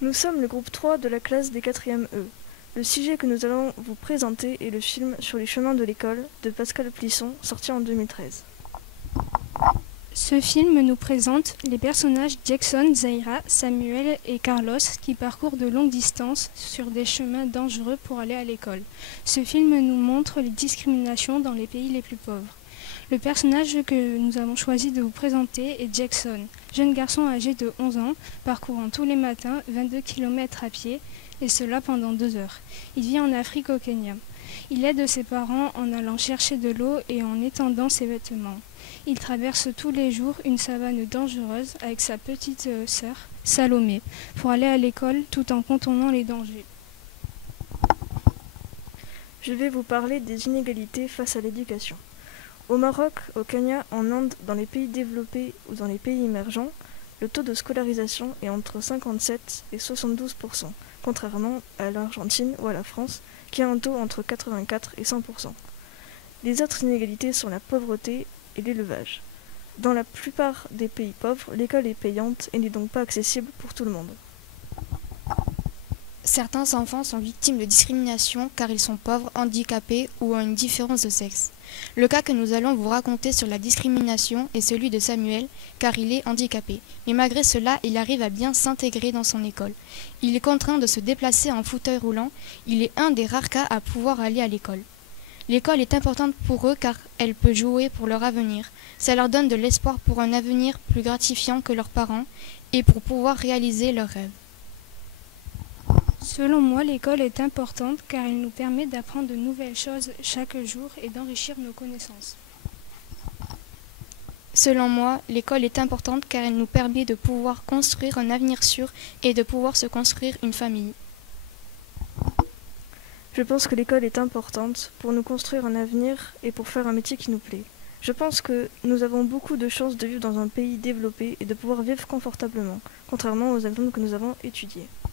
Nous sommes le groupe 3 de la classe des 4e E. Le sujet que nous allons vous présenter est le film Sur les chemins de l'école de Pascal Plisson, sorti en 2013. Ce film nous présente les personnages Jackson, Zaira, Samuel et Carlos qui parcourent de longues distances sur des chemins dangereux pour aller à l'école. Ce film nous montre les discriminations dans les pays les plus pauvres. Le personnage que nous avons choisi de vous présenter est Jackson, jeune garçon âgé de 11 ans, parcourant tous les matins 22 km à pied, et cela pendant 2 heures. Il vit en Afrique au Kenya. Il aide ses parents en allant chercher de l'eau et en étendant ses vêtements. Il traverse tous les jours une savane dangereuse avec sa petite sœur, Salomé, pour aller à l'école tout en contournant les dangers. Je vais vous parler des inégalités face à l'éducation. Au Maroc, au Kenya, en Inde, dans les pays développés ou dans les pays émergents, le taux de scolarisation est entre 57 et 72%, contrairement à l'Argentine ou à la France, qui a un taux entre 84 et 100%. Les autres inégalités sont la pauvreté et l'élevage. Dans la plupart des pays pauvres, l'école est payante et n'est donc pas accessible pour tout le monde. Certains enfants sont victimes de discrimination car ils sont pauvres, handicapés ou ont une différence de sexe. Le cas que nous allons vous raconter sur la discrimination est celui de Samuel car il est handicapé. Mais malgré cela, il arrive à bien s'intégrer dans son école. Il est contraint de se déplacer en fauteuil roulant. Il est un des rares cas à pouvoir aller à l'école. L'école est importante pour eux car elle peut jouer pour leur avenir. Ça leur donne de l'espoir pour un avenir plus gratifiant que leurs parents et pour pouvoir réaliser leurs rêves. Selon moi, l'école est importante car elle nous permet d'apprendre de nouvelles choses chaque jour et d'enrichir nos connaissances. Selon moi, l'école est importante car elle nous permet de pouvoir construire un avenir sûr et de pouvoir se construire une famille. Je pense que l'école est importante pour nous construire un avenir et pour faire un métier qui nous plaît. Je pense que nous avons beaucoup de chances de vivre dans un pays développé et de pouvoir vivre confortablement, contrairement aux exemples que nous avons étudiés.